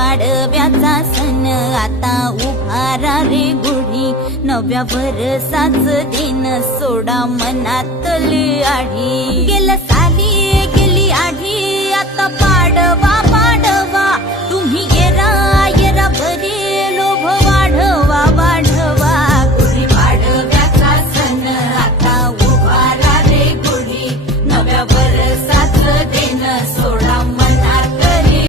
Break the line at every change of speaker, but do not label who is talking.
सण आता उभारा रे गुढी नव्याभर साज दिन सोडा मनातली आढी
गेला